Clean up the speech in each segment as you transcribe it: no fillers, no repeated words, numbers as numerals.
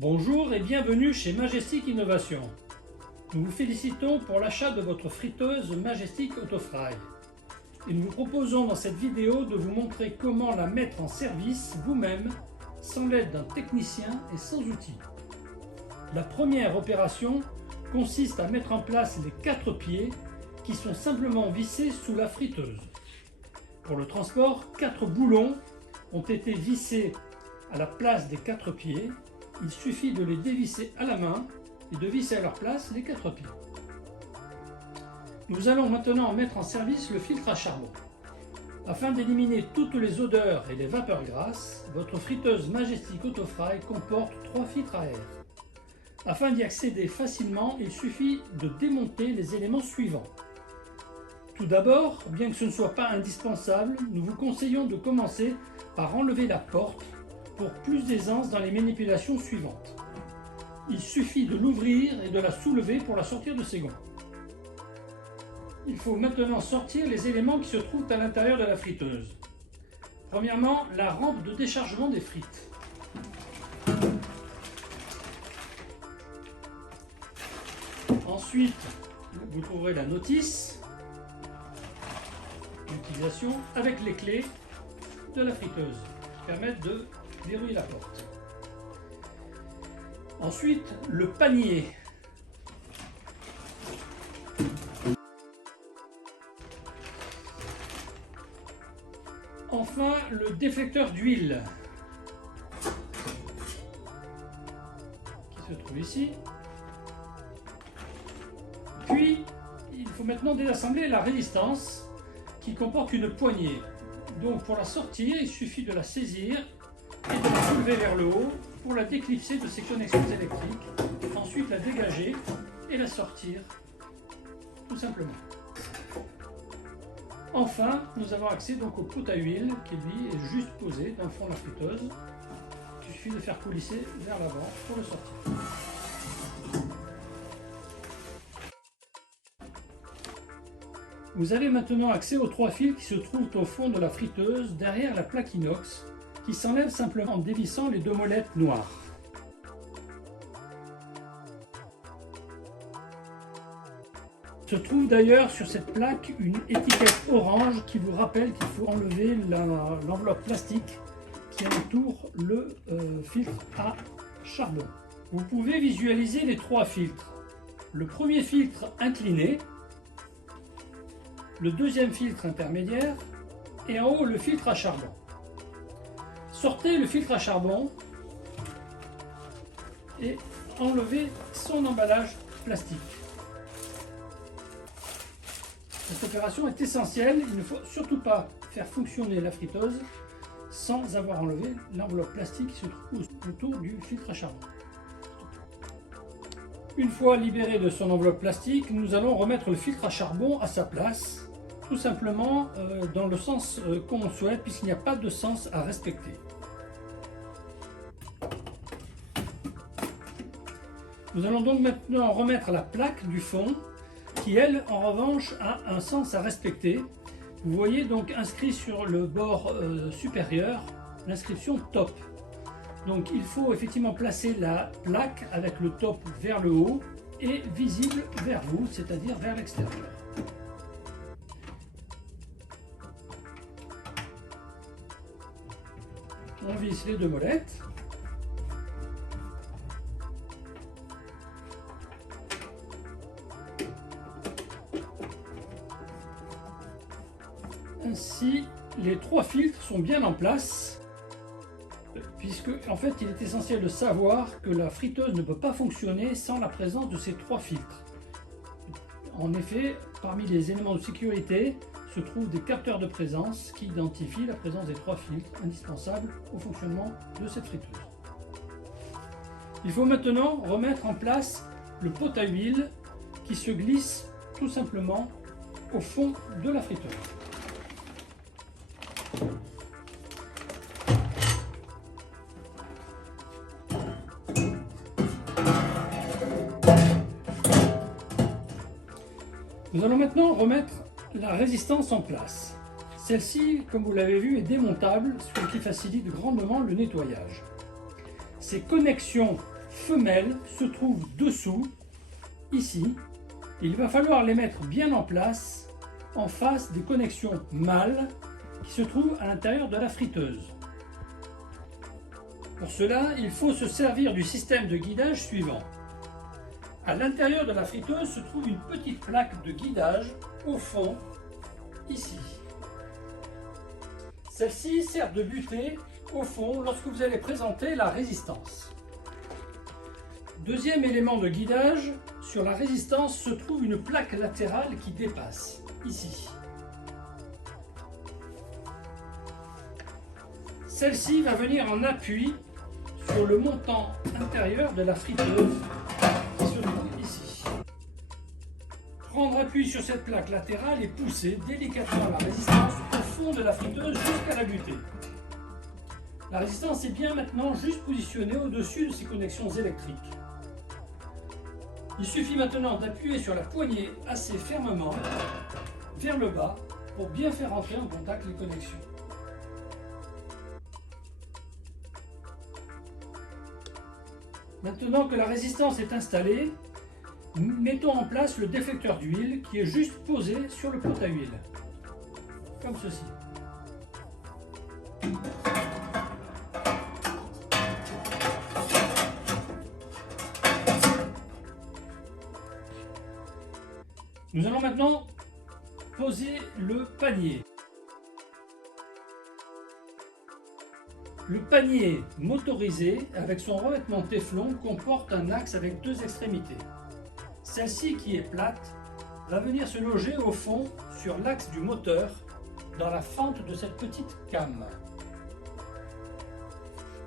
Bonjour et bienvenue chez Majestic Innovation. Nous vous félicitons pour l'achat de votre friteuse Majestic Autofry. Et nous vous proposons dans cette vidéo de vous montrer comment la mettre en service vous-même, sans l'aide d'un technicien et sans outils. La première opération consiste à mettre en place les 4 pieds qui sont simplement vissés sous la friteuse. Pour le transport, 4 boulons ont été vissés à la place des 4 pieds. Il suffit de les dévisser à la main et de visser à leur place les 4 pieds. Nous allons maintenant mettre en service le filtre à charbon. Afin d'éliminer toutes les odeurs et les vapeurs grasses, votre friteuse Majestic Autofry comporte 3 filtres à air. Afin d'y accéder facilement, il suffit de démonter les éléments suivants. Tout d'abord, bien que ce ne soit pas indispensable, nous vous conseillons de commencer par enlever la porte pour plus d'aisance dans les manipulations suivantes. Il suffit de l'ouvrir et de la soulever pour la sortir de ses gonds. Il faut maintenant sortir les éléments qui se trouvent à l'intérieur de la friteuse. Premièrement, la rampe de déchargement des frites. Ensuite, vous trouverez la notice d'utilisation avec les clés de la friteuse qui permettent de verrouiller la porte. Ensuite, le panier. Enfin, le déflecteur d'huile qui se trouve ici. Puis, il faut maintenant désassembler la résistance qui comporte une poignée. Donc pour la sortir, il suffit de la saisir et de la soulever vers le haut pour la déclipser de ses connexions électriques. Ensuite la dégager et la sortir, tout simplement. Enfin, nous avons accès donc au pot à huile qui lui est juste posé dans le fond de la friteuse. Il suffit de faire coulisser vers l'avant pour le sortir. Vous avez maintenant accès aux 3 fils qui se trouvent au fond de la friteuse derrière la plaque inox qui s'enlève simplement en dévissant les 2 molettes noires. Se trouve d'ailleurs sur cette plaque une étiquette orange qui vous rappelle qu'il faut enlever l'enveloppe plastique qui entoure le filtre à charbon. Vous pouvez visualiser les 3 filtres. Le premier filtre incliné, le deuxième filtre intermédiaire et en haut le filtre à charbon. Sortez le filtre à charbon et enlevez son emballage plastique. Cette opération est essentielle, il ne faut surtout pas faire fonctionner la friteuse sans avoir enlevé l'enveloppe plastique qui se trouve autour du filtre à charbon. Une fois libéré de son enveloppe plastique, nous allons remettre le filtre à charbon à sa place, tout simplement dans le sens qu'on souhaite, puisqu'il n'y a pas de sens à respecter. Nous allons donc maintenant remettre la plaque du fond, qui elle, en revanche, a un sens à respecter. Vous voyez donc inscrit sur le bord supérieur l'inscription top. Donc il faut effectivement placer la plaque avec le top vers le haut et visible vers vous, c'est-à-dire vers l'extérieur. On visse les 2 molettes. Ainsi, les 3 filtres sont bien en place, puisque en fait il est essentiel de savoir que la friteuse ne peut pas fonctionner sans la présence de ces 3 filtres. En effet, parmi les éléments de sécurité se trouvent des capteurs de présence qui identifient la présence des 3 filtres indispensables au fonctionnement de cette friteuse. Il faut maintenant remettre en place le pot à huile qui se glisse tout simplement au fond de la friteuse. Nous allons maintenant remettre la résistance en place. Celle-ci, comme vous l'avez vu, est démontable, ce qui facilite grandement le nettoyage. Ces connexions femelles se trouvent dessous, ici. Il va falloir les mettre bien en place, en face des connexions mâles qui se trouvent à l'intérieur de la friteuse. Pour cela, il faut se servir du système de guidage suivant. À l'intérieur de la friteuse se trouve une petite plaque de guidage au fond, ici. Celle-ci sert de butée au fond lorsque vous allez présenter la résistance. Deuxième élément de guidage, sur la résistance se trouve une plaque latérale qui dépasse, ici. Celle-ci va venir en appui sur le montant intérieur de la friteuse qui se trouve ici. Prendre appui sur cette plaque latérale et pousser délicatement la résistance au fond de la friteuse jusqu'à la butée. La résistance est bien maintenant juste positionnée au-dessus de ces connexions électriques. Il suffit maintenant d'appuyer sur la poignée assez fermement vers le bas pour bien faire entrer en contact les connexions. Maintenant que la résistance est installée, mettons en place le déflecteur d'huile qui est juste posé sur le pot à huile, comme ceci. Nous allons maintenant poser le panier. Le panier motorisé avec son revêtement téflon comporte un axe avec deux extrémités. Celle-ci qui est plate va venir se loger au fond sur l'axe du moteur dans la fente de cette petite came.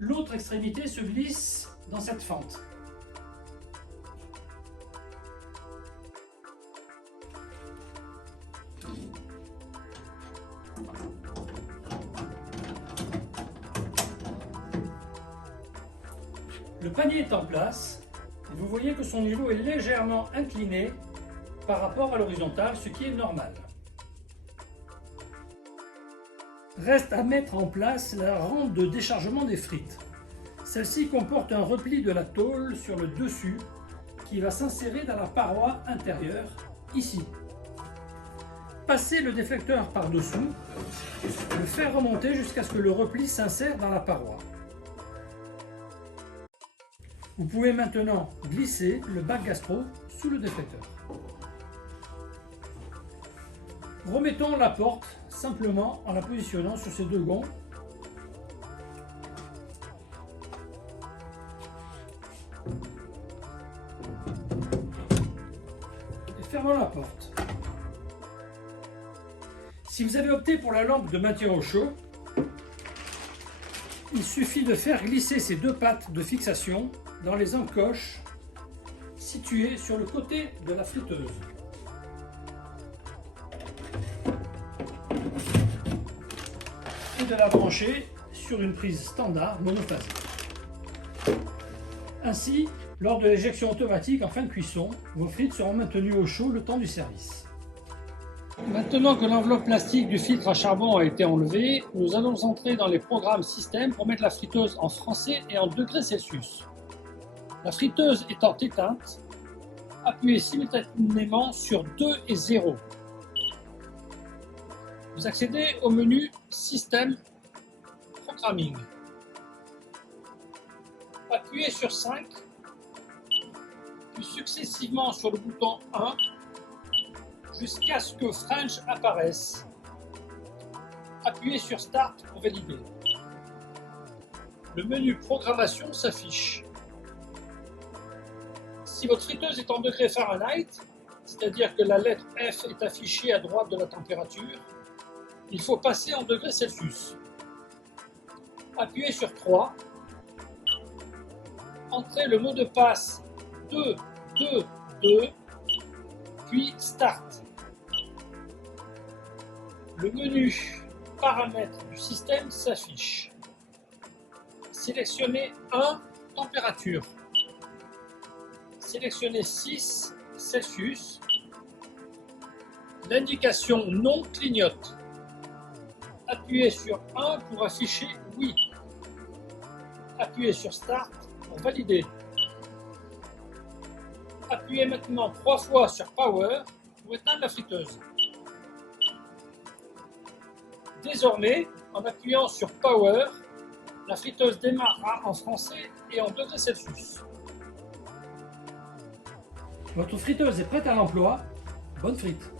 L'autre extrémité se glisse dans cette fente. Le panier est en place et vous voyez que son niveau est légèrement incliné par rapport à l'horizontale, ce qui est normal. Reste à mettre en place la rampe de déchargement des frites. Celle-ci comporte un repli de la tôle sur le dessus qui va s'insérer dans la paroi intérieure, ici. Passez le déflecteur par-dessous, le faire remonter jusqu'à ce que le repli s'insère dans la paroi. Vous pouvez maintenant glisser le bac gastro sous le déflecteur. Remettons la porte simplement en la positionnant sur ces deux gonds. Et fermons la porte. Si vous avez opté pour la lampe de maintien au chaud, il suffit de faire glisser ces deux pattes de fixation dans les encoches situées sur le côté de la friteuse. Et de la brancher sur une prise standard monophasique. Ainsi, lors de l'éjection automatique en fin de cuisson, vos frites seront maintenues au chaud le temps du service. Maintenant que l'enveloppe plastique du filtre à charbon a été enlevée, nous allons entrer dans les programmes système pour mettre la friteuse en français et en degrés Celsius. La friteuse étant éteinte, appuyez simultanément sur 2 et 0. Vous accédez au menu Système Programming. Appuyez sur 5, puis successivement sur le bouton 1 jusqu'à ce que French apparaisse. Appuyez sur Start pour valider. Le menu Programmation s'affiche. Si votre friteuse est en degrés Fahrenheit, c'est-à-dire que la lettre F est affichée à droite de la température, il faut passer en degrés Celsius. Appuyez sur 3. Entrez le mot de passe 222, puis Start. Le menu Paramètres du système s'affiche. Sélectionnez 1, température. Sélectionnez 6, Celsius. L'indication non clignote. Appuyez sur 1 pour afficher oui. Appuyez sur Start pour valider. Appuyez maintenant 3 fois sur Power pour éteindre la friteuse. Désormais, en appuyant sur Power, la friteuse démarrera en français et en degrés Celsius. Votre friteuse est prête à l'emploi. Bonne frite!